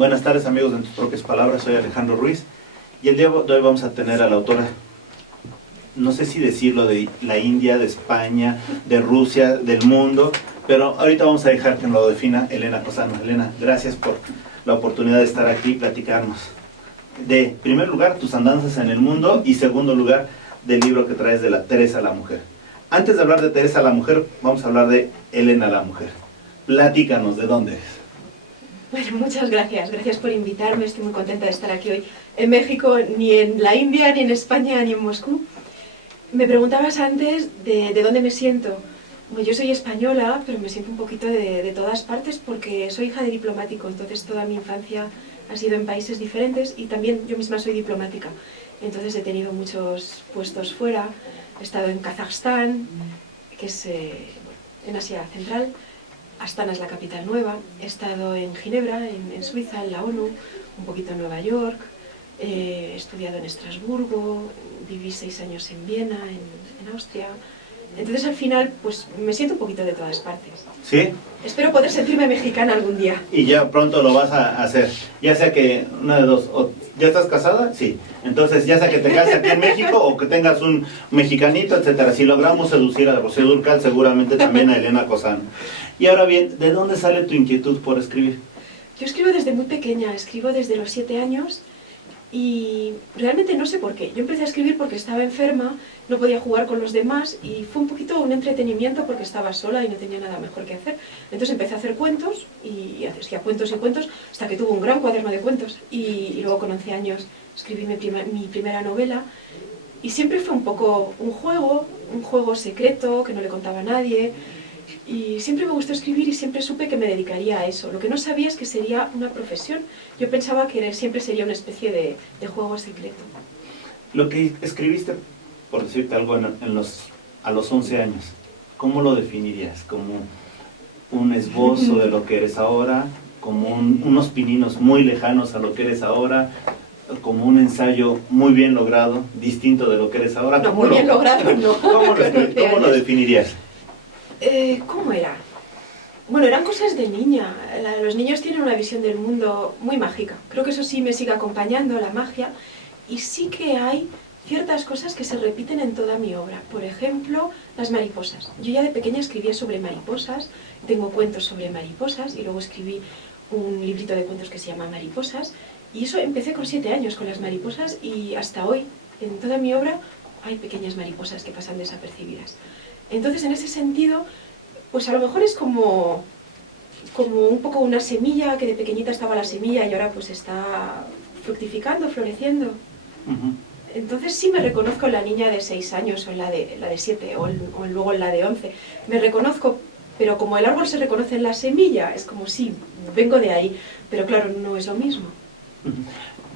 Buenas tardes, amigos de En Tus Propias Palabras. Soy Alejandro Ruiz y el día de hoy vamos a tener a la autora, no sé si decirlo, de la India, de España, de Rusia, del mundo, pero ahorita vamos a dejar que nos lo defina Elena Cosano. Elena, gracias por la oportunidad de estar aquí y platicarnos. De, en primer lugar, tus andanzas en el mundo, y segundo lugar, del libro que traes de la Teresa la Mujer. Antes de hablar de Teresa la Mujer, vamos a hablar de Elena la Mujer. Platícanos, ¿de dónde es? Bueno, muchas gracias. Gracias por invitarme. Estoy muy contenta de estar aquí hoy en México, ni en la India, ni en España, ni en Moscú. Me preguntabas antes de dónde me siento. Bueno, yo soy española, pero me siento un poquito de todas partes porque soy hija de diplomático, entonces toda mi infancia ha sido en países diferentes y también yo misma soy diplomática. Entonces he tenido muchos puestos fuera. He estado en Kazajstán, que es en Asia Central. Astana es la capital nueva. He estado en Ginebra, en Suiza, en la ONU, un poquito en Nueva York. He estudiado en Estrasburgo, viví 6 años en Viena, en Austria. Entonces al final pues me siento un poquito de todas partes. ¿Sí? Espero poder sentirme mexicana algún día. Y ya pronto lo vas a hacer. Ya sea que, una de dos, o ¿ya estás casada? Sí. Entonces, ya sea que te cases aquí en México o que tengas un mexicanito, etcétera. Si logramos seducir a Rocío Dúrcal, seguramente también a Elena Cosano. Y ahora bien, ¿de dónde sale tu inquietud por escribir? Yo escribo desde muy pequeña, escribo desde los 7 años y realmente no sé por qué. Yo empecé a escribir porque estaba enferma, no podía jugar con los demás y fue un poquito un entretenimiento porque estaba sola y no tenía nada mejor que hacer. Entonces empecé a hacer cuentos y hacía cuentos y cuentos hasta que tuve un gran cuaderno de cuentos y luego con 11 años escribí mi primera novela y siempre fue un poco un juego secreto que no le contaba a nadie. Y siempre me gustó escribir y siempre supe que me dedicaría a eso. Lo que no sabía es que sería una profesión. Yo pensaba que siempre sería una especie de juego secreto. Lo que escribiste, por decirte algo, a los 11 años, ¿cómo lo definirías? ¿Como un esbozo de lo que eres ahora? ¿Como unos pininos muy lejanos a lo que eres ahora? ¿Como un ensayo muy bien logrado, distinto de lo que eres ahora? No, muy bien logrado no. ¿Cómo lo definirías? ¿Cómo era? Bueno, eran cosas de niña. Los niños tienen una visión del mundo muy mágica. Creo que eso sí me sigue acompañando, la magia. Y sí que hay ciertas cosas que se repiten en toda mi obra. Por ejemplo, las mariposas. Yo ya de pequeña escribía sobre mariposas, tengo cuentos sobre mariposas y luego escribí un librito de cuentos que se llama Mariposas. Y eso empecé con 7 años, con las mariposas, y hasta hoy, en toda mi obra, hay pequeñas mariposas que pasan desapercibidas. Entonces, en ese sentido, pues a lo mejor es como un poco una semilla, que de pequeñita estaba la semilla y ahora pues está fructificando, floreciendo. Entonces sí me reconozco en la niña de 6 años o en la de 7 o luego en la de 11. Me reconozco, pero como el árbol se reconoce en la semilla, es como sí, vengo de ahí, pero claro, no es lo mismo.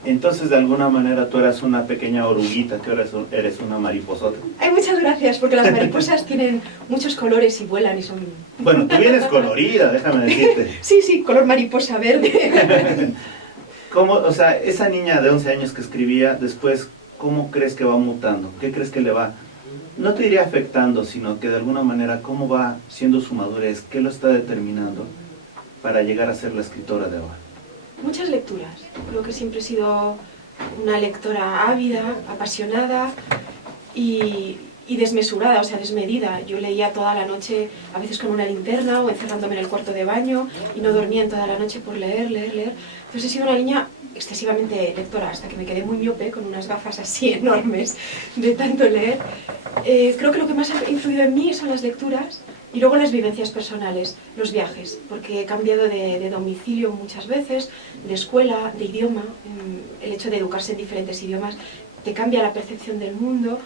Entonces, de alguna manera, tú eras una pequeña oruguita, que ahora eres una mariposota. Ay, muchas gracias, porque las mariposas tienen muchos colores y vuelan y son... Bueno, tú vienes colorida, déjame decirte. Sí, color mariposa verde. ¿Cómo, o sea, esa niña de 11 años que escribía, después, cómo crees que va mutando? ¿Qué crees que le va, no te diría afectando, sino que de alguna manera, cómo va siendo su madurez? ¿Qué lo está determinando para llegar a ser la escritora de ahora? Muchas lecturas. Creo que siempre he sido una lectora ávida, apasionada y desmesurada, o sea, desmedida. Yo leía toda la noche, a veces con una linterna o encerrándome en el cuarto de baño y no dormía en toda la noche por leer. Entonces he sido una niña excesivamente lectora, hasta que me quedé muy miope con unas gafas así enormes de tanto leer. Creo que lo que más ha influido en mí son las lecturas. Y luego las vivencias personales, los viajes, porque he cambiado de domicilio muchas veces, de escuela, de idioma. El hecho de educarse en diferentes idiomas te cambia la percepción del mundo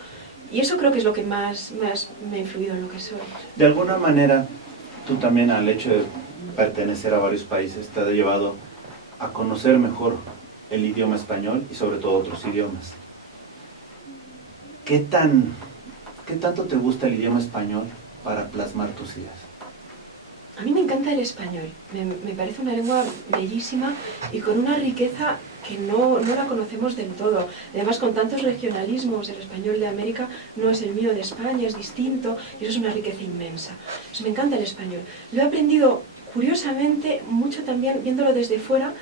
y eso creo que es lo que más me ha influido en lo que soy. De alguna manera, tú también, al hecho de pertenecer a varios países, te ha llevado a conocer mejor el idioma español y sobre todo otros idiomas. ¿Qué tanto te gusta el idioma español para plasmar tus ideas? A mí me encanta el español, me parece una lengua bellísima y con una riqueza que no la conocemos del todo. Además, con tantos regionalismos, el español de América no es el mío de España, es distinto y eso es una riqueza inmensa. Entonces, me encanta el español. Lo he aprendido curiosamente, mucho también viéndolo desde fuera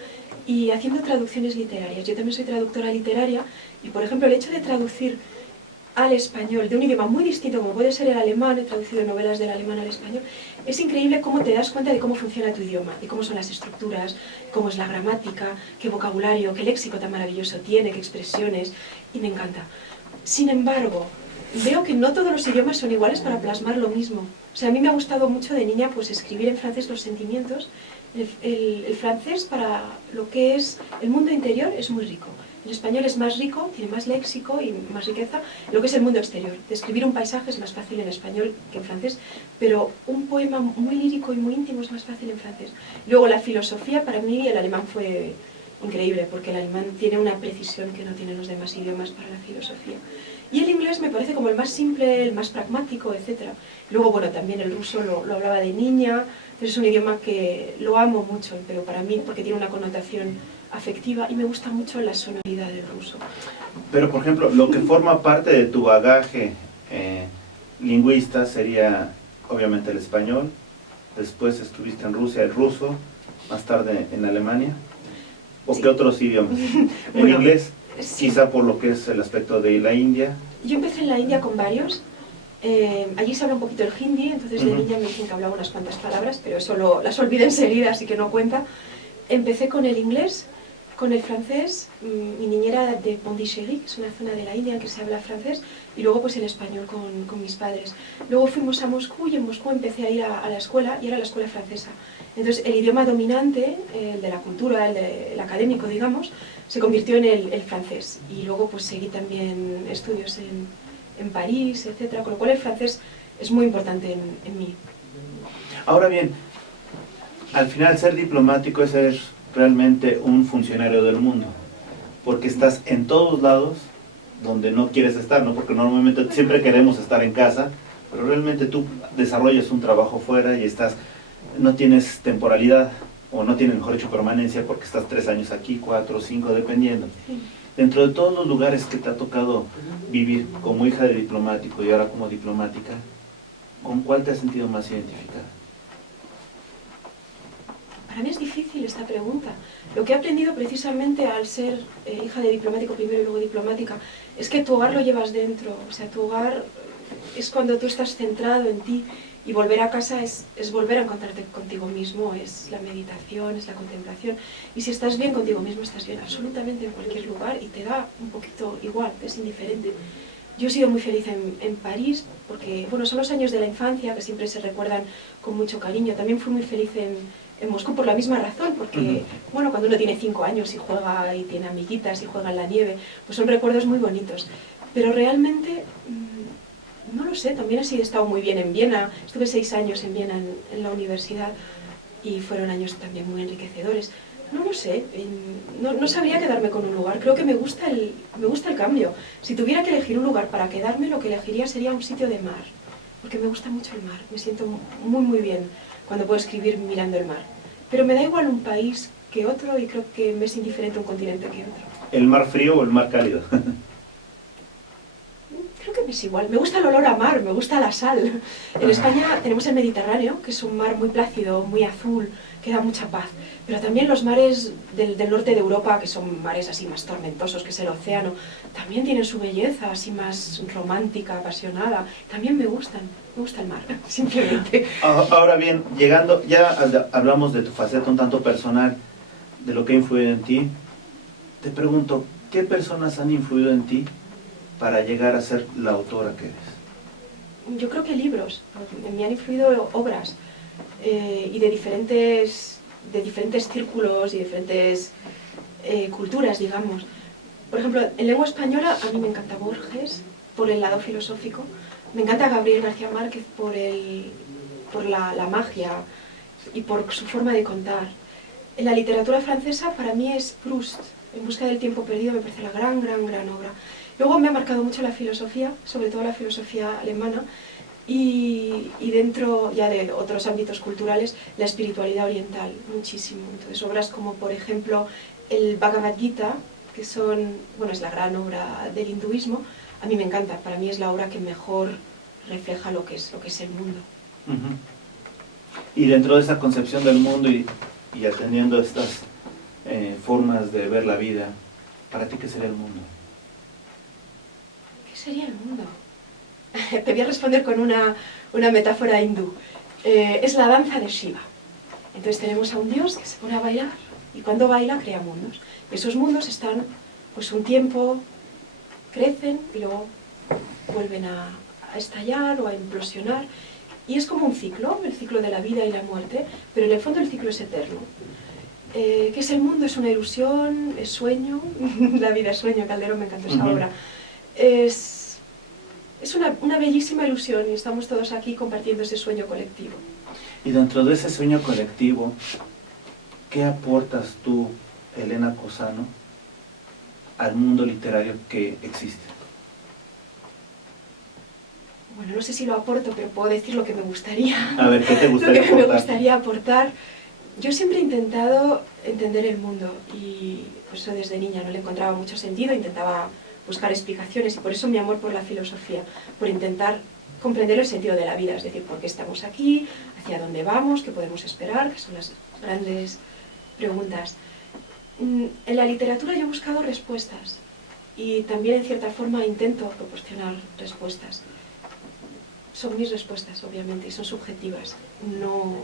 y haciendo traducciones literarias. Yo también soy traductora literaria y, por ejemplo, el hecho de traducir al español de un idioma muy distinto como puede ser el alemán, he traducido novelas del alemán al español, es increíble cómo te das cuenta de cómo funciona tu idioma, de cómo son las estructuras, cómo es la gramática, qué vocabulario, qué léxico tan maravilloso tiene, qué expresiones, y me encanta. Sin embargo, veo que no todos los idiomas son iguales para plasmar lo mismo. O sea, a mí me ha gustado mucho de niña pues escribir en francés los sentimientos. El francés para lo que es el mundo interior es muy rico. El español es más rico, tiene más léxico y más riqueza. Lo que es el mundo exterior. Describir un paisaje es más fácil en español que en francés, pero un poema muy lírico y muy íntimo es más fácil en francés. Luego la filosofía, para mí el alemán fue increíble, porque el alemán tiene una precisión que no tienen los demás idiomas para la filosofía. Y el inglés me parece como el más simple, el más pragmático, etc. Luego, bueno, también el ruso lo hablaba de niña, pero es un idioma que lo amo mucho, pero para mí, porque tiene una connotación afectiva y me gusta mucho la sonoridad del ruso. Pero, por ejemplo, lo que forma parte de tu bagaje lingüista sería, obviamente, el español, después estuviste en Rusia, el ruso, más tarde en Alemania, ¿o sí, qué otros idiomas? El inglés, sí, quizá por lo que es el aspecto de la India. Yo empecé en la India con varios. Allí se habla un poquito el hindi, entonces de niña me dicen que hablaba unas cuantas palabras, pero eso las olvidé enseguida, así que no cuenta. Empecé con el inglés, con el francés, mi niñera de Pondichéry, que es una zona de la India en que se habla francés, y luego pues el español con mis padres. Luego fuimos a Moscú y en Moscú empecé a ir a la escuela, y era la escuela francesa. Entonces el idioma dominante, el de la cultura, el académico, digamos, se convirtió en el francés. Y luego pues seguí también estudios en París, etc. Con lo cual el francés es muy importante en mí. Ahora bien, al final ser diplomático es ser realmente un funcionario del mundo, porque estás en todos lados donde no quieres estar, ¿no? Porque normalmente siempre queremos estar en casa, pero realmente tú desarrollas un trabajo fuera y no tienes temporalidad, o no tienes, mejor dicho, permanencia, porque estás 3 años aquí, 4, 5, dependiendo. Sí. Dentro de todos los lugares que te ha tocado vivir como hija de diplomático y ahora como diplomática, ¿con cuál te has sentido más identificada? Para mí es difícil esta pregunta. Lo que he aprendido precisamente al ser hija de diplomático primero y luego diplomática es que tu hogar lo llevas dentro. O sea, tu hogar es cuando tú estás centrado en ti, y volver a casa es volver a encontrarte contigo mismo, es la meditación, es la contemplación. Y si estás bien contigo mismo, estás bien absolutamente en cualquier lugar y te da un poquito igual, es indiferente. Yo he sido muy feliz en París porque, bueno, son los años de la infancia que siempre se recuerdan con mucho cariño. También fui muy feliz en Moscú por la misma razón, porque, bueno, cuando uno tiene 5 años y juega y tiene amiguitas y juega en la nieve, pues son recuerdos muy bonitos. Pero realmente, no lo sé, también he estado muy bien en Viena. Estuve 6 años en Viena en la universidad y fueron años también muy enriquecedores. No lo sé, no sabría quedarme con un lugar. Creo que me gusta el cambio. Si tuviera que elegir un lugar para quedarme, lo que elegiría sería un sitio de mar, porque me gusta mucho el mar. Me siento muy, muy bien cuando puedo escribir mirando el mar. Pero me da igual un país que otro y creo que me es indiferente un continente que otro. ¿El mar frío o el mar cálido? Creo que me es igual. Me gusta el olor a mar, me gusta la sal. En España tenemos el Mediterráneo, que es un mar muy plácido, muy azul, que da mucha paz. Pero también los mares del norte de Europa, que son mares así más tormentosos, que es el océano, también tienen su belleza, así más romántica, apasionada. También me gusta el mar, simplemente. Ahora bien, llegando, ya hablamos de tu faceta un tanto personal, de lo que ha influido en ti. Te pregunto, ¿qué personas han influido en ti para llegar a ser la autora que eres? Yo creo que libros. Me han influido obras y de diferentes círculos y diferentes culturas, digamos. Por ejemplo, en lengua española a mí me encanta Borges por el lado filosófico, me encanta Gabriel García Márquez por la magia y por su forma de contar. En la literatura francesa para mí es Proust, En busca del tiempo perdido, me parece la gran obra. Luego me ha marcado mucho la filosofía, sobre todo la filosofía alemana, y dentro ya de otros ámbitos culturales, la espiritualidad oriental, muchísimo. Entonces, obras como, por ejemplo, el Bhagavad Gita, que es la gran obra del hinduismo, a mí me encanta. Para mí es la obra que mejor refleja lo que es el mundo. Y dentro de esa concepción del mundo y atendiendo estas formas de ver la vida, ¿para ti qué sería el mundo? ¿Qué sería el mundo? Te voy a responder con una metáfora hindú. Es la danza de Shiva. Entonces tenemos a un dios que se pone a bailar y cuando baila crea mundos. Y esos mundos están pues un tiempo, crecen y luego vuelven a estallar o a implosionar. Y es como un ciclo, el ciclo de la vida y la muerte, pero en el fondo el ciclo es eterno. ¿Qué es el mundo? ¿Es una ilusión? ¿Es sueño? La vida es sueño, Calderón, me encantó esa obra. Es una bellísima ilusión y estamos todos aquí compartiendo ese sueño colectivo. Y dentro de ese sueño colectivo, ¿qué aportas tú, Elena Cosano, al mundo literario que existe? Bueno, no sé si lo aporto, pero puedo decir lo que me gustaría. A ver, ¿qué te gustaría aportar? Lo que aportar? me gustaría aportar. Yo siempre he intentado entender el mundo y por eso desde niña no le encontraba mucho sentido, intentaba buscar explicaciones y por eso mi amor por la filosofía, por intentar comprender el sentido de la vida, es decir, por qué estamos aquí, hacia dónde vamos, qué podemos esperar, que son las grandes preguntas. En la literatura yo he buscado respuestas y también en cierta forma intento proporcionar respuestas. Son mis respuestas, obviamente, y son subjetivas. No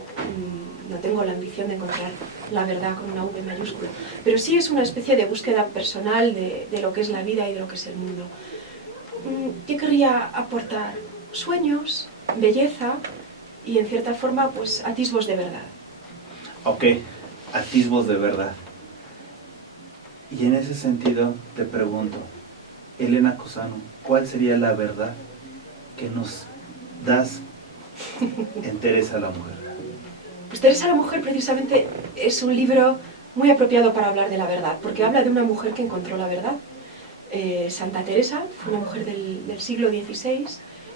tengo la ambición de encontrar la verdad con una V mayúscula, pero sí es una especie de búsqueda personal de lo que es la vida y de lo que es el mundo. ¿Qué querría aportar? Sueños, belleza y, en cierta forma, pues atisbos de verdad. Ok, atisbos de verdad. Y en ese sentido te pregunto, Elena Cosano, ¿cuál sería la verdad que nos das en Teresa la Mujer? Pues Teresa la Mujer precisamente es un libro muy apropiado para hablar de la verdad, porque habla de una mujer que encontró la verdad. Santa Teresa fue una mujer del siglo XVI,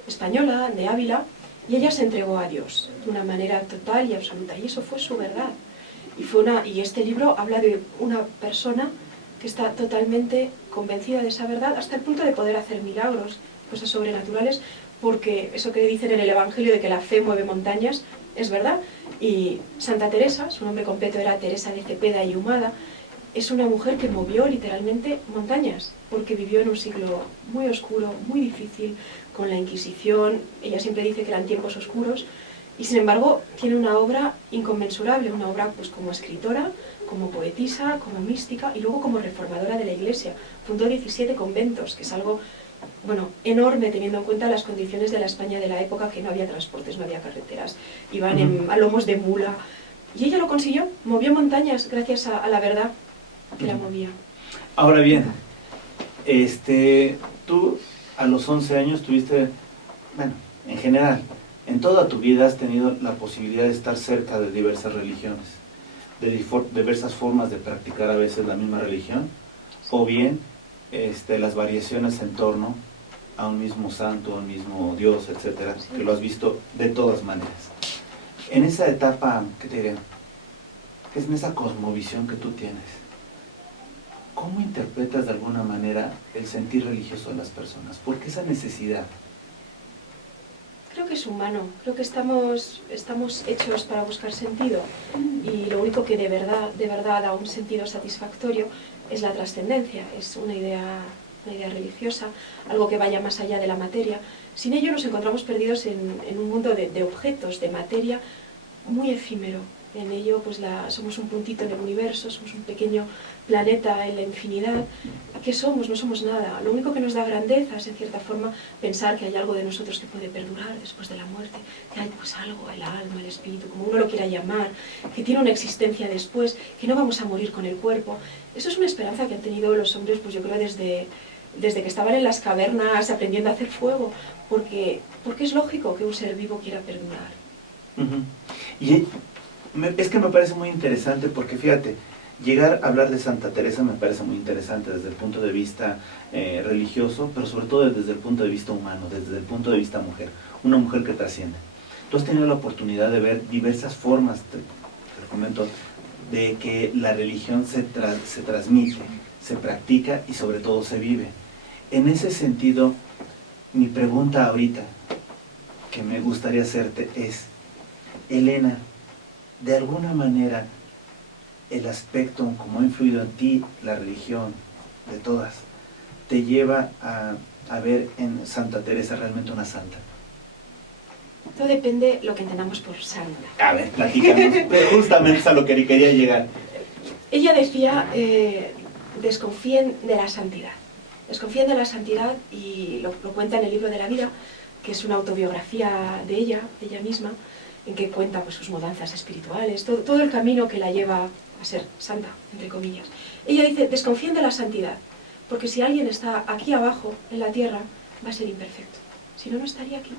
española, de Ávila, y ella se entregó a Dios de una manera total y absoluta, y eso fue su verdad. Y este libro habla de una persona que está totalmente convencida de esa verdad, hasta el punto de poder hacer milagros, cosas sobrenaturales, porque eso que dicen en el Evangelio de que la fe mueve montañas, es verdad. Y Santa Teresa, su nombre completo era Teresa de Cepeda y Humada, es una mujer que movió literalmente montañas, porque vivió en un siglo muy oscuro, muy difícil, con la Inquisición. Ella siempre dice que eran tiempos oscuros, y sin embargo tiene una obra inconmensurable, una obra pues como escritora, como poetisa, como mística y luego como reformadora de la Iglesia. Fundó 17 conventos, que es algo enorme teniendo en cuenta las condiciones de la España de la época, que no había transportes, no había carreteras, iban a lomos de mula. Y ella lo consiguió, movió montañas gracias a la verdad que la movía. Ahora bien, tú a los 11 años tuviste, en general, en toda tu vida has tenido la posibilidad de estar cerca de diversas religiones, de diversas formas de practicar a veces la misma religión, o bien las variaciones en torno a un mismo santo, a un mismo Dios, etcétera, que lo has visto de todas maneras. En esa etapa, ¿qué te diré? Que es en esa cosmovisión que tú tienes, ¿cómo interpretas de alguna manera el sentir religioso de las personas? ¿Por qué esa necesidad? Creo que es humano, creo que estamos hechos para buscar sentido y lo único que de verdad da un sentido satisfactorio es la trascendencia, es una idea religiosa, algo que vaya más allá de la materia. Sin ello nos encontramos perdidos en un mundo de objetos, de materia muy efímero. En ello pues somos un puntito en el universo, somos un pequeño planeta en la infinidad. ¿Qué somos? No somos nada. Lo único que nos da grandeza es en cierta forma pensar que hay algo de nosotros que puede perdurar después de la muerte, que hay pues algo, el alma, el espíritu, como uno lo quiera llamar, que tiene una existencia después, que no vamos a morir con el cuerpo. Eso es una esperanza que han tenido los hombres, pues yo creo desde que estaban en las cavernas aprendiendo a hacer fuego, porque es lógico que un ser vivo quiera perdurar. Y es que me parece muy interesante porque fíjate, llegar a hablar de Santa Teresa me parece muy interesante desde el punto de vista religioso, pero sobre todo desde el punto de vista humano, desde el punto de vista mujer, una mujer que trasciende. Tú has tenido la oportunidad de ver diversas formas, te comento, de que la religión se transmite, se practica y sobre todo se vive. En ese sentido, mi pregunta ahorita que me gustaría hacerte es, Elena, de alguna manera, el aspecto como ha influido en ti la religión de todas, te lleva a ver en Santa Teresa realmente una santa. Todo depende lo que entendamos por santa. A ver, platícanos. Justamente es a lo que quería llegar. Ella decía, desconfíen de la santidad. Desconfíen de la santidad, y lo cuenta en el libro de la vida, que es una autobiografía de ella misma, en que cuenta pues, sus mudanzas espirituales, todo el camino que la lleva a ser santa, entre comillas. Ella dice, desconfíen de la santidad, porque si alguien está aquí abajo, en la tierra, va a ser imperfecto. Si no, no estaría aquí.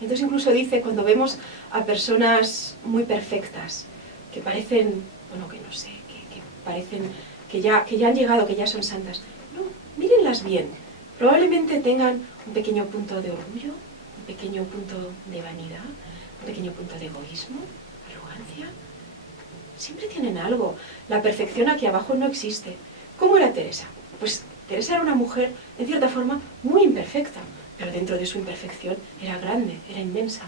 Entonces incluso dice, cuando vemos a personas muy perfectas, que parecen, bueno, que no sé, que parecen que ya han llegado, que ya son santas, no, mírenlas bien. Probablemente tengan un pequeño punto de orgullo, un pequeño punto de vanidad, un pequeño punto de egoísmo, arrogancia. Siempre tienen algo. La perfección aquí abajo no existe. ¿Cómo era Teresa? Pues Teresa era una mujer, en cierta forma, muy imperfecta, pero dentro de su imperfección era grande, era inmensa.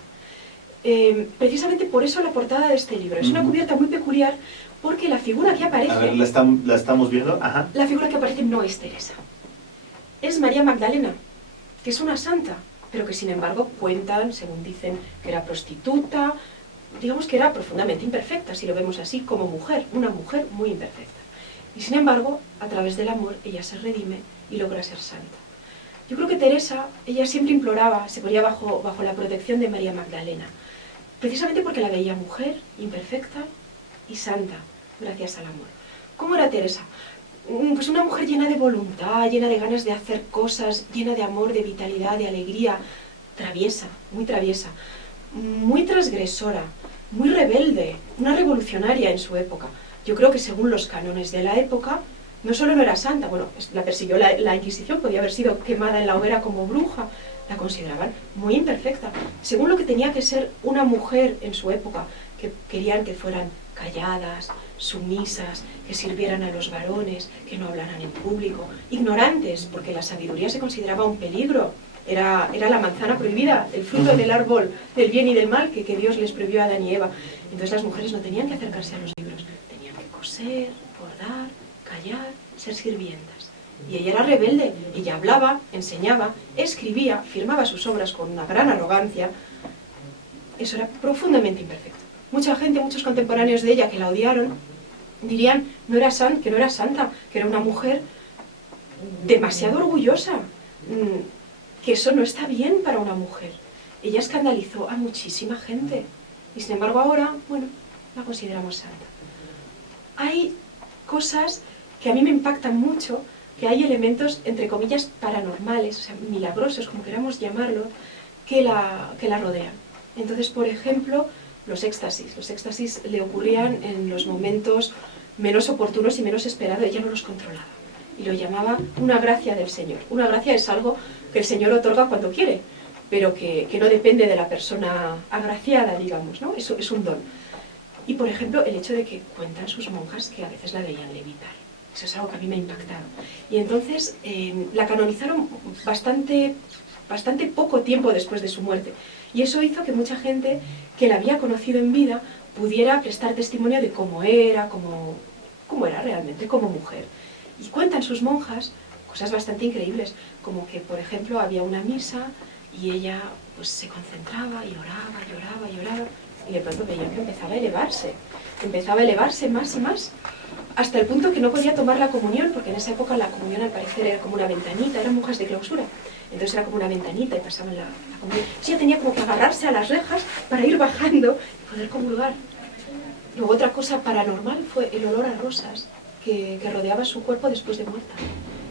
Precisamente por eso la portada de este libro. Es una cubierta muy peculiar, porque la figura que aparece... A ver, ¿la estamos viendo? Ajá. La figura que aparece no es Teresa. Es María Magdalena, que es una santa, pero que sin embargo cuentan, según dicen, que era prostituta, digamos que era profundamente imperfecta, si lo vemos así, como mujer, una mujer muy imperfecta. Y sin embargo, a través del amor, ella se redime y logra ser santa. Yo creo que Teresa, ella siempre imploraba, se ponía bajo la protección de María Magdalena, precisamente porque la veía mujer, imperfecta y santa, gracias al amor. ¿Cómo era Teresa? Pues una mujer llena de voluntad, llena de ganas de hacer cosas, llena de amor, de vitalidad, de alegría, traviesa, muy transgresora, muy rebelde, una revolucionaria en su época. Yo creo que según los cánones de la época, no solo no era santa, bueno, la persiguió la Inquisición, podía haber sido quemada en la hoguera como bruja, la consideraban muy imperfecta. Según lo que tenía que ser una mujer en su época, que querían que fueran calladas, sumisas, que sirvieran a los varones, que no hablaran en público, ignorantes, porque la sabiduría se consideraba un peligro, era la manzana prohibida, el fruto del árbol del bien y del mal que Dios les prohibió a Adán y Eva. Entonces las mujeres no tenían que acercarse a los libros, tenían que coser, bordar, callar, ser sirvientas. Y ella era rebelde, ella hablaba, enseñaba, escribía, firmaba sus obras con una gran arrogancia. Eso era profundamente imperfecto. Mucha gente, muchos contemporáneos de ella que la odiaron, dirían que no era santa, que era una mujer demasiado orgullosa, que eso no está bien para una mujer. Ella escandalizó a muchísima gente, y sin embargo ahora, bueno, la consideramos santa. Hay cosas que a mí me impactan mucho, que hay elementos, entre comillas, paranormales, o sea, milagrosos, como queramos llamarlo, que la rodean. Entonces, por ejemplo, los éxtasis le ocurrían en los momentos menos oportunos y menos esperados, ella no los controlaba, y lo llamaba una gracia del Señor. Una gracia es algo que el Señor otorga cuando quiere, pero que no depende de la persona agraciada, digamos, ¿no? Eso es un don. Y, por ejemplo, el hecho de que cuentan sus monjas que a veces la veían levitar. Eso es algo que a mí me ha impactado. Y entonces la canonizaron bastante poco tiempo después de su muerte. Y eso hizo que mucha gente que la había conocido en vida pudiera prestar testimonio de cómo era realmente como mujer. Y cuentan sus monjas cosas bastante increíbles, como que, por ejemplo, había una misa y ella pues se concentraba y oraba, y de pronto veían que empezaba a elevarse más y más, hasta el punto que no podía tomar la comunión, porque en esa época la comunión al parecer era como una ventanita, eran monjas de clausura, entonces era como una ventanita y pasaban la comunión. Entonces ella tenía como que agarrarse a las rejas para ir bajando y poder comulgar. Luego otra cosa paranormal fue el olor a rosas que rodeaba su cuerpo después de muerta.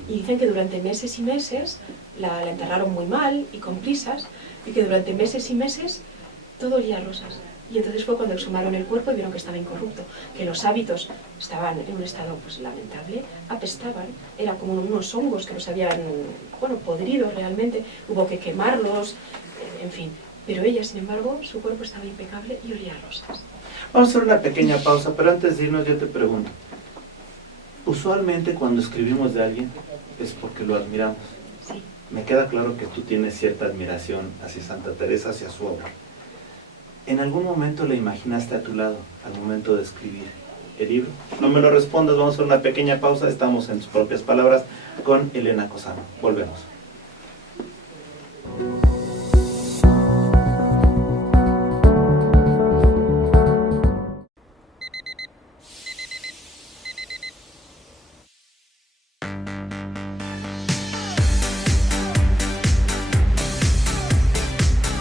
Y dicen que durante meses y meses la enterraron muy mal y con prisas, y que durante meses y meses todo olía a rosas. Y entonces fue cuando exhumaron el cuerpo y vieron que estaba incorrupto, que los hábitos estaban en un estado pues lamentable, apestaban, eran como unos hongos que los habían, podrido realmente, hubo que quemarlos, en fin. Pero ella, sin embargo, su cuerpo estaba impecable y olía a rosas. Vamos a hacer una pequeña pausa, pero antes de irnos yo te pregunto. Usualmente cuando escribimos de alguien es porque lo admiramos. Sí. Me queda claro que tú tienes cierta admiración hacia Santa Teresa, hacia su obra. ¿En algún momento la imaginaste a tu lado al momento de escribir el libro? No me lo respondas, vamos a hacer una pequeña pausa. Estamos en tus propias palabras con Elena Cosano. Volvemos.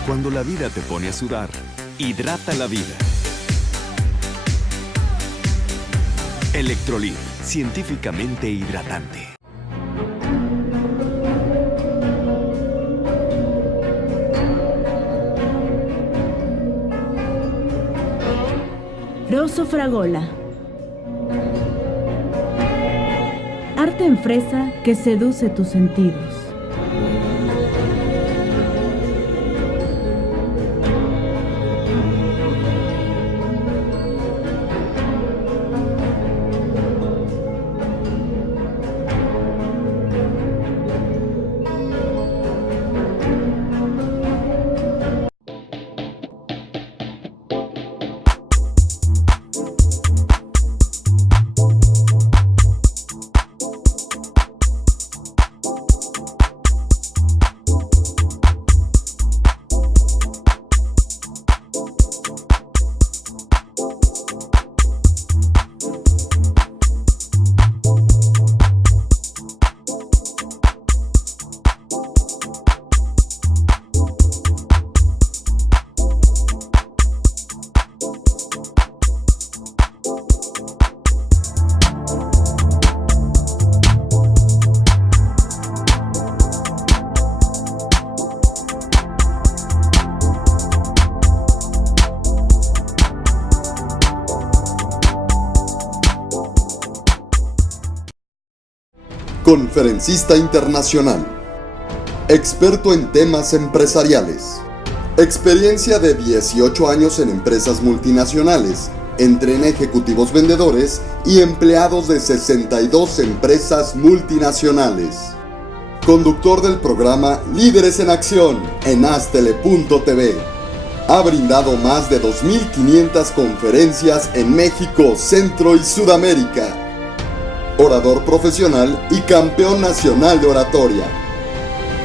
Cuando la vida te pone a sudar, hidrata la vida. Electrolit, científicamente hidratante. Rosso Fragola. Arte en fresa que seduce tus sentidos. Conferencista internacional, experto en temas empresariales, experiencia de 18 años en empresas multinacionales, entrena ejecutivos vendedores y empleados de 62 empresas multinacionales. Conductor del programa Líderes en Acción en Astele.tv. Ha brindado más de 2.500 conferencias en México, Centro y Sudamérica. Orador profesional y campeón nacional de oratoria.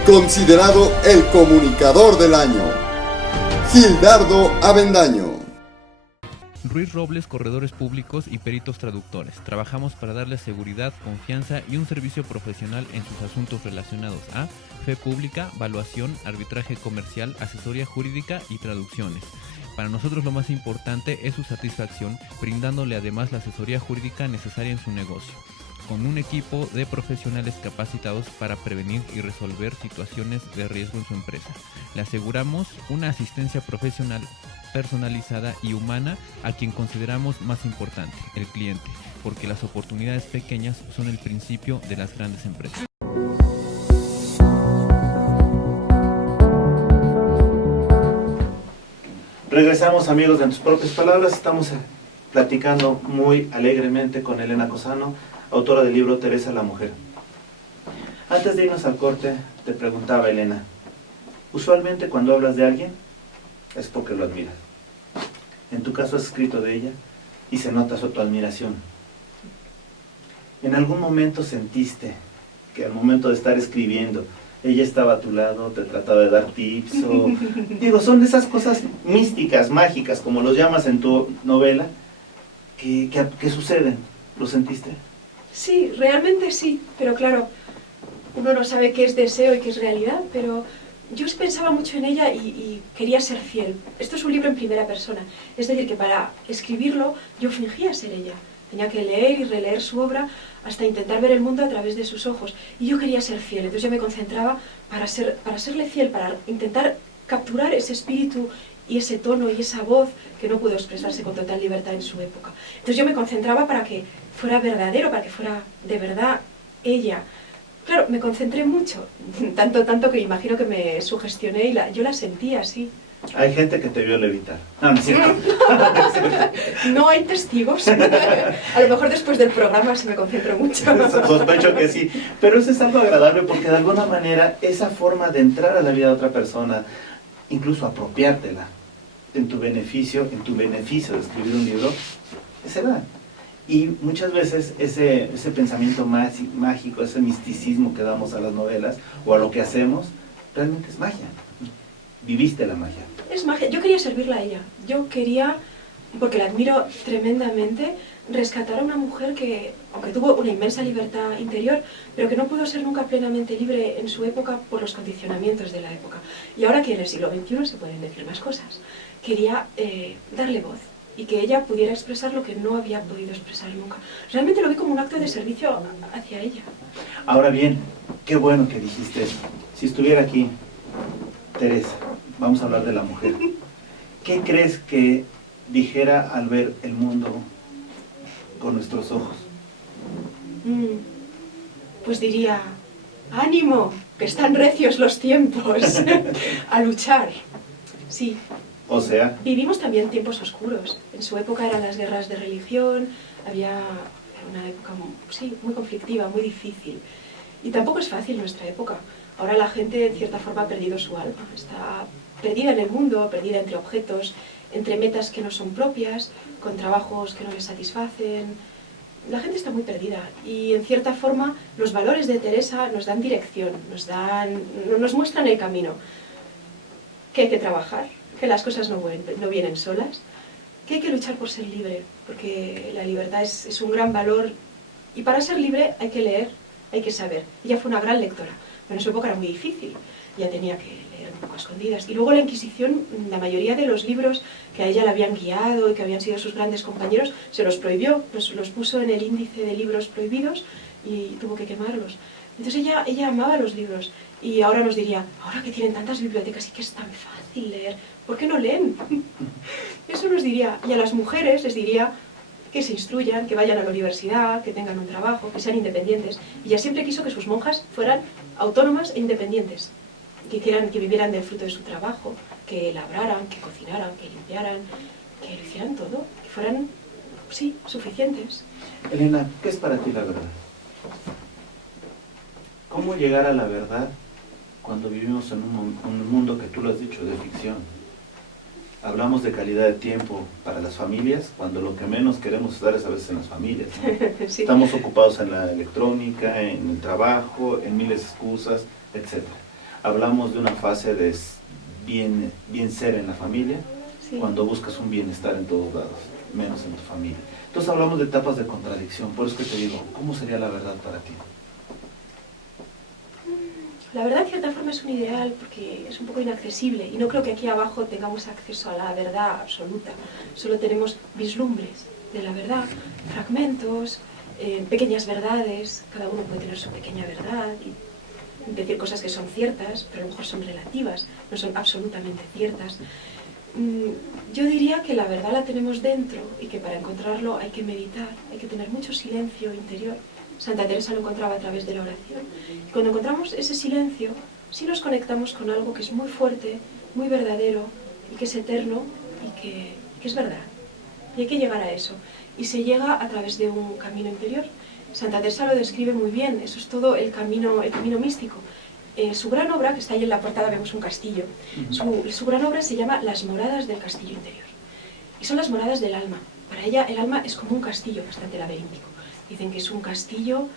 Considerado el comunicador del año. Gildardo Avendaño. Ruiz Robles, corredores públicos y peritos traductores. Trabajamos para darles seguridad, confianza y un servicio profesional en sus asuntos relacionados a fe pública, valuación, arbitraje comercial, asesoría jurídica y traducciones. Para nosotros lo más importante es su satisfacción, brindándole además la asesoría jurídica necesaria en su negocio, con un equipo de profesionales capacitados para prevenir y resolver situaciones de riesgo en su empresa. Le aseguramos una asistencia profesional personalizada y humana a quien consideramos más importante, el cliente, porque las oportunidades pequeñas son el principio de las grandes empresas. Regresamos, amigos, de tus propias palabras. Estamos platicando muy alegremente con Elena Cosano, autora del libro Teresa la Mujer. Antes de irnos al corte, te preguntaba, Elena, usualmente cuando hablas de alguien es porque lo admiras. En tu caso has escrito de ella y se nota tu admiración. ¿En algún momento sentiste que al momento de estar escribiendo ella estaba a tu lado, te trataba de dar tips? O, digo, son de esas cosas místicas, mágicas, como los llamas en tu novela, que suceden. ¿Lo sentiste? Sí, realmente sí, pero claro, uno no sabe qué es deseo y qué es realidad, pero yo pensaba mucho en ella y quería ser fiel. Esto es un libro en primera persona, es decir, que para escribirlo yo fingía ser ella. Tenía que leer y releer su obra hasta intentar ver el mundo a través de sus ojos. Y yo quería ser fiel, entonces yo me concentraba para serle fiel, para intentar capturar ese espíritu y ese tono y esa voz que no pudo expresarse con total libertad en su época. Entonces yo me concentraba para que fuera verdadero, para que fuera de verdad ella. Claro, me concentré mucho, tanto que imagino que me sugestioné y yo la sentía así. Hay gente que te vio levitar. No, no es cierto. No hay testigos. A lo mejor después del programa se me concentro mucho. Sospecho que sí. Pero eso es algo agradable porque de alguna manera esa forma de entrar a la vida de otra persona, incluso apropiártela, en tu beneficio de escribir un libro, se da. Y muchas veces ese pensamiento mágico, ese misticismo que damos a las novelas o a lo que hacemos, realmente es magia. Viviste la magia. Es magia. Yo quería servirla a ella. Yo quería, porque la admiro tremendamente, rescatar a una mujer que, aunque tuvo una inmensa libertad interior, pero que no pudo ser nunca plenamente libre en su época por los condicionamientos de la época. Y ahora que en el siglo XXI se pueden decir más cosas, quería darle voz y que ella pudiera expresar lo que no había podido expresar nunca. Realmente lo vi como un acto de servicio hacia ella. Ahora bien, qué bueno que dijiste eso. Si estuviera aquí Teresa, vamos a hablar de la mujer, ¿qué crees que dijera al ver el mundo con nuestros ojos? Pues diría, ánimo, que están recios los tiempos, a luchar. Sí. O sea, vivimos también tiempos oscuros. En su época eran las guerras de religión, era una época muy conflictiva, muy difícil. Y tampoco es fácil nuestra época. Ahora la gente, en cierta forma, ha perdido su alma. Está perdida en el mundo, perdida entre objetos, entre metas que no son propias, con trabajos que no les satisfacen. La gente está muy perdida y, en cierta forma, los valores de Teresa nos dan dirección, nos muestran el camino. Que hay que trabajar, que las cosas no vienen solas, que hay que luchar por ser libre, porque la libertad es un gran valor y para ser libre hay que leer, hay que saber. Ella fue una gran lectora, pero en su época era muy difícil, ya tenía que leer un poco a escondidas. Y luego la Inquisición, la mayoría de los libros que a ella la habían guiado y que habían sido sus grandes compañeros, se los prohibió, los puso en el índice de libros prohibidos y tuvo que quemarlos. Entonces ella amaba los libros y ahora nos diría, ahora que tienen tantas bibliotecas y que es tan fácil leer, ¿por qué no leen? Eso nos diría. Y a las mujeres les diría que se instruyan, que vayan a la universidad, que tengan un trabajo, que sean independientes. Y ella siempre quiso que sus monjas fueran autónomas e independientes, que vivieran del fruto de su trabajo, que labraran, que cocinaran, que limpiaran, que lo hicieran todo, que fueran, sí, suficientes. Elena, ¿qué es para ti la verdad? ¿Cómo llegar a la verdad cuando vivimos en un mundo que tú lo has dicho, de ficción? Hablamos de calidad de tiempo para las familias, cuando lo que menos queremos estar es a veces en las familias, ¿no? Sí. Estamos ocupados en la electrónica, en el trabajo, en miles de excusas, etc. Hablamos de una fase de bien ser en la familia, sí, cuando buscas un bienestar en todos lados, menos en tu familia. Entonces hablamos de etapas de contradicción, por eso que te digo, ¿cómo sería la verdad para ti? La verdad, en cierta forma, es un ideal porque es un poco inaccesible y no creo que aquí abajo tengamos acceso a la verdad absoluta. Solo tenemos vislumbres de la verdad, fragmentos, pequeñas verdades. Cada uno puede tener su pequeña verdad y decir cosas que son ciertas, pero a lo mejor son relativas, no son absolutamente ciertas. Yo diría que la verdad la tenemos dentro y que para encontrarlo hay que meditar, hay que tener mucho silencio interior. Santa Teresa lo encontraba a través de la oración. Y cuando encontramos ese silencio, sí nos conectamos con algo que es muy fuerte, muy verdadero, y que es eterno, y que es verdad. Y hay que llegar a eso. Y se llega a través de un camino interior. Santa Teresa lo describe muy bien, eso es todo el camino místico. Su gran obra, que está ahí en la portada, vemos un castillo, su gran obra se llama Las moradas del castillo interior. Y son las moradas del alma. Para ella el alma es como un castillo bastante laberíntico. Dicen que es un castillo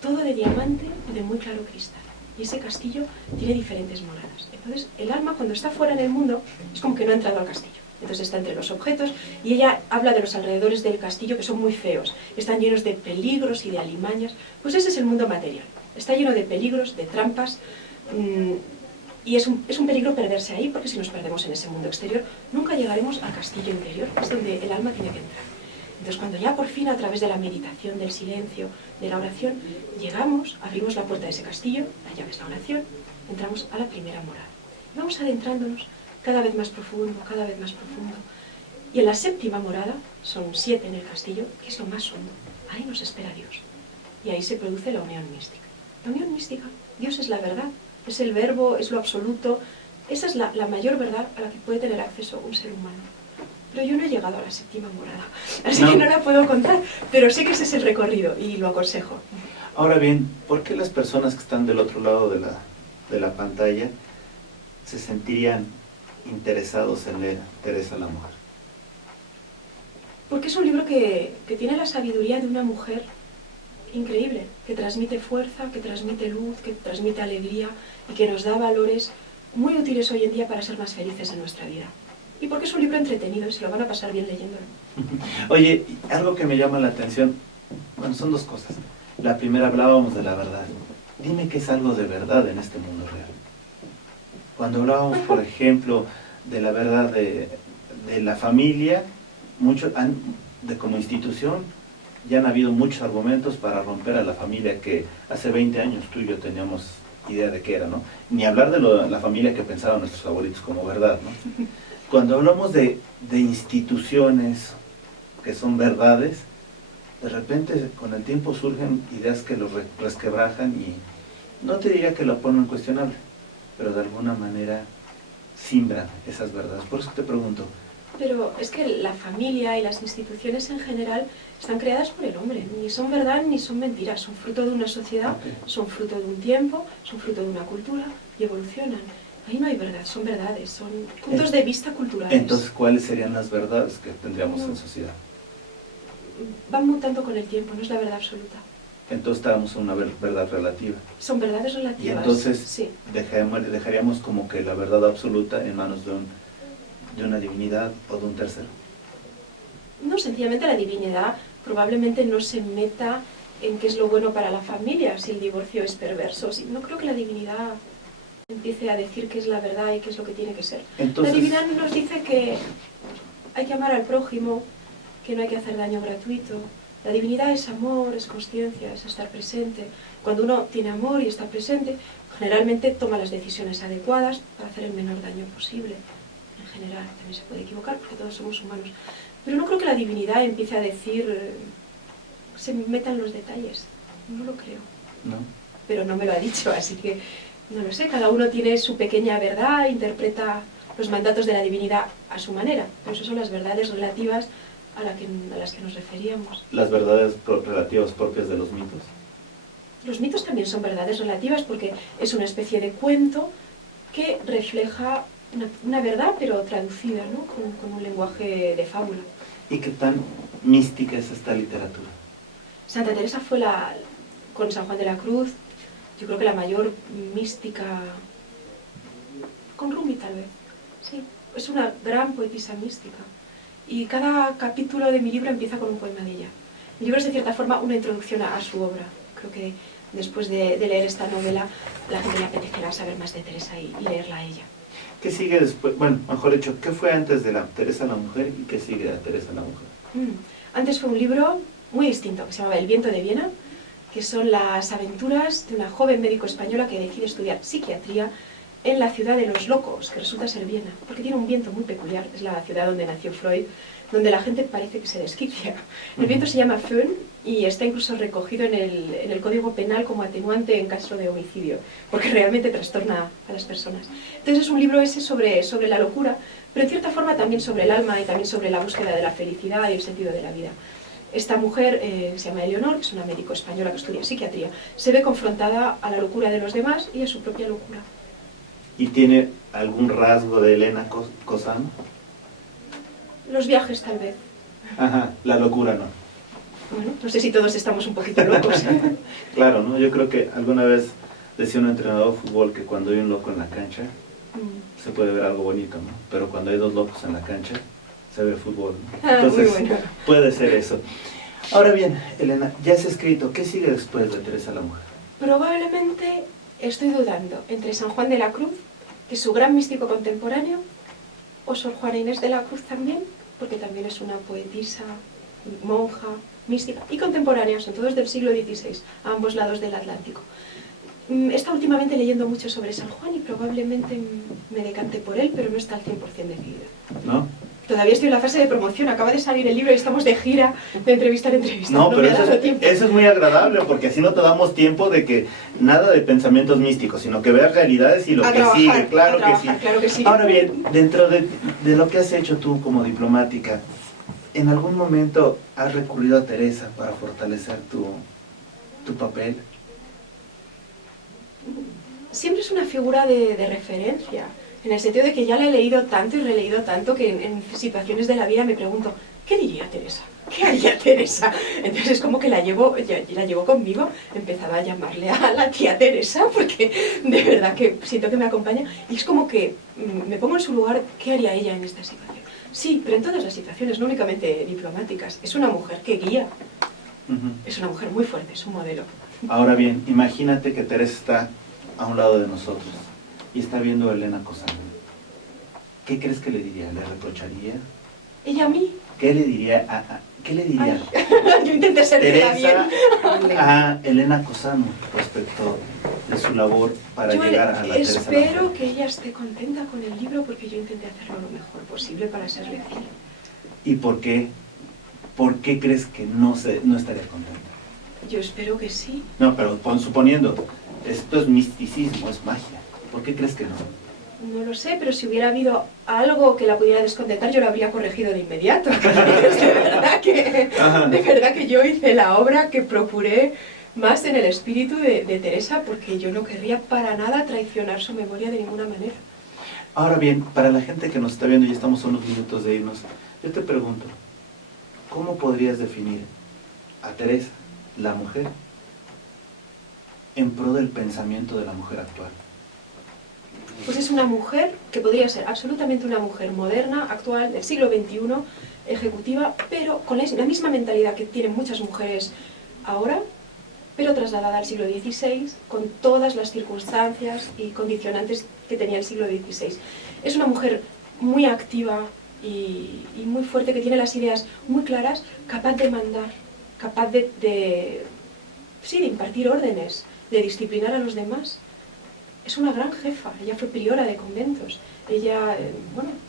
todo de diamante y de muy claro cristal. Y ese castillo tiene diferentes moradas. Entonces, el alma, cuando está fuera en el mundo, es como que no ha entrado al castillo. Entonces está entre los objetos y ella habla de los alrededores del castillo que son muy feos. Están llenos de peligros y de alimañas. Pues ese es el mundo material. Está lleno de peligros, de trampas. Y es un peligro perderse ahí, porque si nos perdemos en ese mundo exterior, nunca llegaremos al castillo interior, es donde el alma tiene que entrar. Entonces, cuando ya por fin, a través de la meditación, del silencio, de la oración, llegamos, abrimos la puerta de ese castillo, la llave es la oración, entramos a la primera morada. Y vamos adentrándonos cada vez más profundo, cada vez más profundo. Y en la séptima morada, son 7 en el castillo, que es lo más hondo, ahí nos espera Dios. Y ahí se produce la unión mística. La unión mística, Dios es la verdad, es el verbo, es lo absoluto. Esa es la mayor verdad a la que puede tener acceso un ser humano. Pero yo no he llegado a la séptima morada, así que no la puedo contar, pero sé que ese es el recorrido y lo aconsejo. Ahora bien, ¿por qué las personas que están del otro lado de la pantalla se sentirían interesados en leer Teresa la Mujer? Porque es un libro que tiene la sabiduría de una mujer increíble, que transmite fuerza, que transmite luz, que transmite alegría y que nos da valores muy útiles hoy en día para ser más felices en nuestra vida. Y porque es un libro entretenido y se lo van a pasar bien leyéndolo. Oye, algo que me llama la atención, bueno, son dos cosas. La primera, hablábamos de la verdad. Dime qué es algo de verdad en este mundo real. Cuando hablábamos, por ejemplo, de la verdad de la familia, como institución, ya han habido muchos argumentos para romper a la familia que hace 20 años tú y yo teníamos idea de qué era, ¿no? Ni hablar de la familia que pensaban nuestros abuelitos como verdad, ¿no? Cuando hablamos de instituciones que son verdades, de repente con el tiempo surgen ideas que los resquebrajan y no te diría que lo ponen cuestionable, pero de alguna manera simbran esas verdades. Por eso te pregunto. Pero es que la familia y las instituciones en general están creadas por el hombre. Ni son verdad ni son mentiras. Son fruto de una sociedad, son fruto de un tiempo, son fruto de una cultura y evolucionan. Ahí no hay verdad, son verdades, son puntos de vista culturales. Entonces, ¿cuáles serían las verdades que tendríamos en sociedad? Van mutando con el tiempo, no es la verdad absoluta. Entonces estábamos en una verdad relativa. Son verdades relativas. Y entonces sí. dejaríamos como que la verdad absoluta en manos de una divinidad o de un tercero. No, sencillamente la divinidad probablemente no se meta en qué es lo bueno para la familia, si el divorcio es perverso. No creo que la divinidad empiece a decir qué es la verdad y qué es lo que tiene que ser. Entonces, la divinidad nos dice que hay que amar al prójimo, que no hay que hacer daño gratuito. La divinidad es amor, es consciencia, es estar presente. Cuando uno tiene amor y está presente, generalmente toma las decisiones adecuadas para hacer el menor daño posible. En general, también se puede equivocar porque todos somos humanos. Pero no creo que la divinidad empiece a decir, se meta en los detalles. No lo creo. ¿no? Pero no me lo ha dicho, así que no lo sé. Cada uno tiene su pequeña verdad, interpreta los mandatos de la divinidad a su manera. Pero esas son las verdades relativas a las que nos referíamos. Las verdades relativas propias de los mitos. Los mitos también son verdades relativas porque es una especie de cuento que refleja una verdad, pero traducida, ¿no? con un lenguaje de fábula. ¿Y qué tan mística es esta literatura? Santa Teresa fue con San Juan de la Cruz, yo creo que la mayor mística, con Rumi tal vez, sí, es una gran poetisa mística. Y cada capítulo de mi libro empieza con un poema de ella. Mi libro es de cierta forma una introducción a su obra. Creo que después de leer esta novela, la gente le apetecerá saber más de Teresa y leerla a ella. ¿Qué sigue después? Bueno, mejor dicho, ¿qué fue antes de la Teresa la Mujer y qué sigue de Teresa la Mujer? Antes fue un libro muy distinto que se llamaba El viento de Viena, que son las aventuras de una joven médico española que decide estudiar psiquiatría en la ciudad de los locos, que resulta ser Viena, porque tiene un viento muy peculiar. Es la ciudad donde nació Freud, donde la gente parece que se desquicia. El viento se llama Föhn y está incluso recogido en el Código Penal como atenuante en caso de homicidio, porque realmente trastorna a las personas. Entonces es un libro ese sobre la locura, pero en cierta forma también sobre el alma y también sobre la búsqueda de la felicidad y el sentido de la vida. Esta mujer, se llama Eleonor, que es una médico española que estudia psiquiatría, se ve confrontada a la locura de los demás y a su propia locura. ¿Y tiene algún rasgo de Elena Cosano? Los viajes, tal vez. Ajá, la locura no. Bueno, no sé si todos estamos un poquito locos. Claro, ¿no? Yo creo que alguna vez decía un entrenador de fútbol que cuando hay un loco en la cancha se puede ver algo bonito, ¿no? Pero cuando hay dos locos en la cancha se ve fútbol, ¿no? Entonces, muy bueno. puede ser eso. Ahora bien, Elena, ya has escrito, ¿qué sigue después de Teresa la Mujer? Probablemente estoy dudando entre San Juan de la Cruz, que es su gran místico contemporáneo, o Sor Juana Inés de la Cruz también, porque también es una poetisa, monja, mística y contemporánea, son todos del siglo XVI, a ambos lados del Atlántico. He estado últimamente leyendo mucho sobre San Juan y probablemente me decante por él, pero no está al 100% decidida. ¿No? Todavía estoy en la fase de promoción, acaba de salir el libro y estamos de gira de entrevista en entrevista. No, pero me ha dado tiempo. eso es muy agradable porque así no te damos tiempo de que nada de pensamientos místicos, sino que veas realidades y lo que sigue, claro que sí. Ahora bien, dentro de lo que has hecho tú como diplomática, ¿en algún momento has recurrido a Teresa para fortalecer tu papel? Siempre es una figura de referencia. en el sentido de que ya la he leído tanto y releído tanto que en situaciones de la vida me pregunto, ¿qué diría Teresa? ¿Qué haría Teresa? Entonces es como que la llevo conmigo, empezaba a llamarle a la tía Teresa porque de verdad que siento que me acompaña y es como que me pongo en su lugar, ¿qué haría ella en esta situación? Sí, pero en todas las situaciones, no únicamente diplomáticas, es una mujer que guía, es una mujer muy fuerte, es un modelo. Ahora bien, imagínate que Teresa está a un lado de nosotros y está viendo a Elena Cosano. ¿Qué crees que le diría? ¿Le reprocharía? ¿Ella a mí? ¿Qué le diría ¿qué le diría Yo intenté ser bien. Teresa a Elena Cosano respecto de su labor para llegar a la Teresa? Espero que ella esté contenta con el libro porque yo intenté hacerlo lo mejor posible para serle fiel. ¿Y por qué? ¿Por qué crees que no estaría contenta? Yo espero que sí. No, pero suponiendo, esto es misticismo, es magia. ¿Por qué crees que no? No lo sé, pero si hubiera habido algo que la pudiera descontentar, yo lo habría corregido de inmediato. De verdad que yo hice la obra que procuré más en el espíritu de Teresa, porque yo no querría para nada traicionar su memoria de ninguna manera. Ahora bien, para la gente que nos está viendo, ya estamos a unos minutos de irnos, yo te pregunto, ¿cómo podrías definir a Teresa, la mujer, en pro del pensamiento de la mujer actual? Pues es una mujer que podría ser absolutamente una mujer moderna, actual, del siglo XXI, ejecutiva, pero con la misma mentalidad que tienen muchas mujeres ahora, pero trasladada al siglo XVI, con todas las circunstancias y condicionantes que tenía el siglo XVI. Es una mujer muy activa y muy fuerte, que tiene las ideas muy claras, capaz de mandar, capaz de impartir órdenes, de disciplinar a los demás. Es una gran jefa, ella fue priora de conventos, ella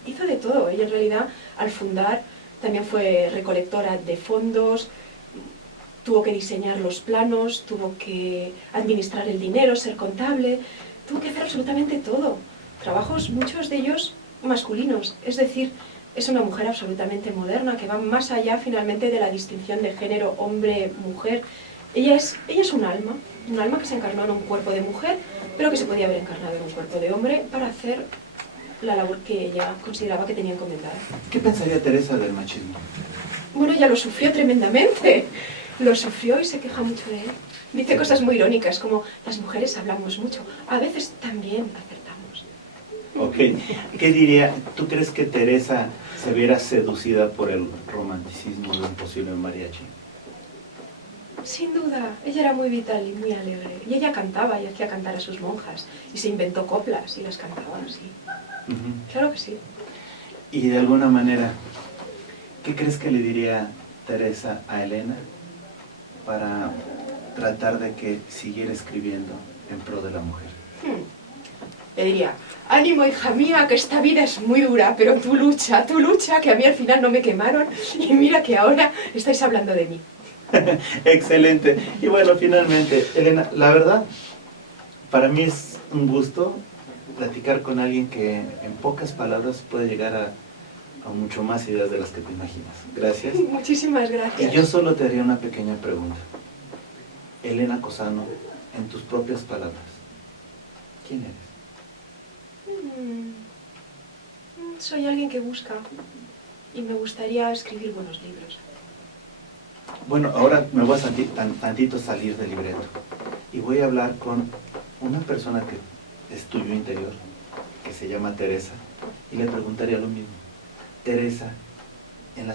hizo de todo. Ella en realidad al fundar también fue recolectora de fondos, tuvo que diseñar los planos, tuvo que administrar el dinero, ser contable, tuvo que hacer absolutamente todo. Trabajos, muchos de ellos masculinos, es decir, es una mujer absolutamente moderna que va más allá finalmente de la distinción de género hombre-mujer. Ella es un alma que se encarnó en un cuerpo de mujer, pero que se podía haber encarnado en un cuerpo de hombre para hacer la labor que ella consideraba que tenía encomendada. ¿Qué pensaría Teresa del machismo? Bueno, ella lo sufrió tremendamente, lo sufrió y se queja mucho de él. Dice cosas muy irónicas, como las mujeres hablamos mucho, a veces también acertamos. Ok, ¿qué diría? ¿Tú crees que Teresa se viera seducida por el romanticismo de un posible mariachi? Sin duda, ella era muy vital y muy alegre. Y ella cantaba y hacía cantar a sus monjas. Y se inventó coplas y las cantaba así. Claro que sí. Y de alguna manera, ¿qué crees que le diría Teresa a Elena para tratar de que siguiera escribiendo en pro de la mujer? Le diría, ánimo hija mía, que esta vida es muy dura, pero tú lucha, que a mí al final no me quemaron y mira que ahora estáis hablando de mí. Excelente. Y bueno, finalmente, Elena, la verdad, para mí es un gusto platicar con alguien que en pocas palabras puede llegar a mucho más ideas de las que te imaginas. Gracias. Muchísimas gracias. Y yo solo te haría una pequeña pregunta. Elena Cosano, en tus propias palabras, ¿quién eres? Soy alguien que busca y me gustaría escribir buenos libros. Bueno, ahora me voy a tantito salir del libreto y voy a hablar con una persona que es tuyo interior, que se llama Teresa, y le preguntaría lo mismo. Teresa, en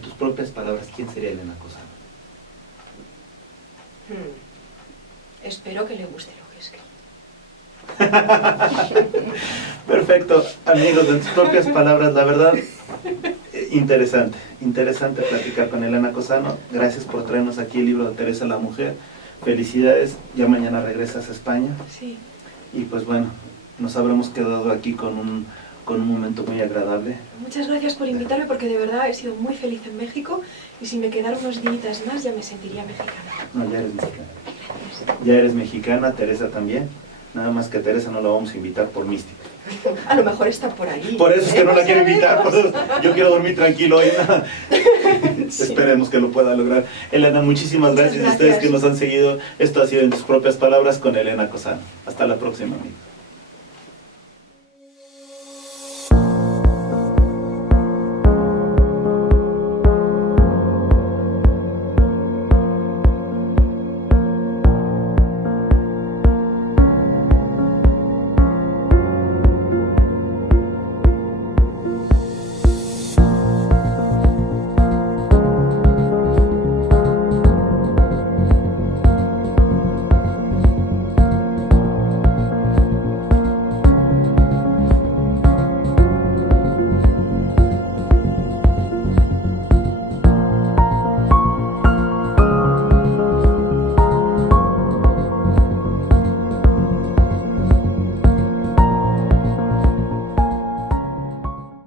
tus propias palabras, ¿quién sería Elena Cosano? Espero que le guste lo que escribo. Perfecto, amigos, en tus propias palabras, la verdad, interesante platicar con Elena Cosano. Gracias por traernos aquí el libro de Teresa la Mujer. Felicidades, ya mañana regresas a España. Sí. Y pues bueno, nos habremos quedado aquí con un momento muy agradable. Muchas gracias por invitarme, porque de verdad he sido muy feliz en México y si me quedara unos días más ya me sentiría mexicana. No, ya eres mexicana. Ya eres mexicana, Teresa también. Nada más que a Teresa no la vamos a invitar por mística. A lo mejor está por ahí. Por eso es que no la quiero invitar, por eso yo quiero dormir tranquilo hoy. Sí. Esperemos que lo pueda lograr. Elena, muchísimas gracias a ustedes que nos han seguido. Esto ha sido En tus propias palabras con Elena Cosano. Hasta la próxima, amigos.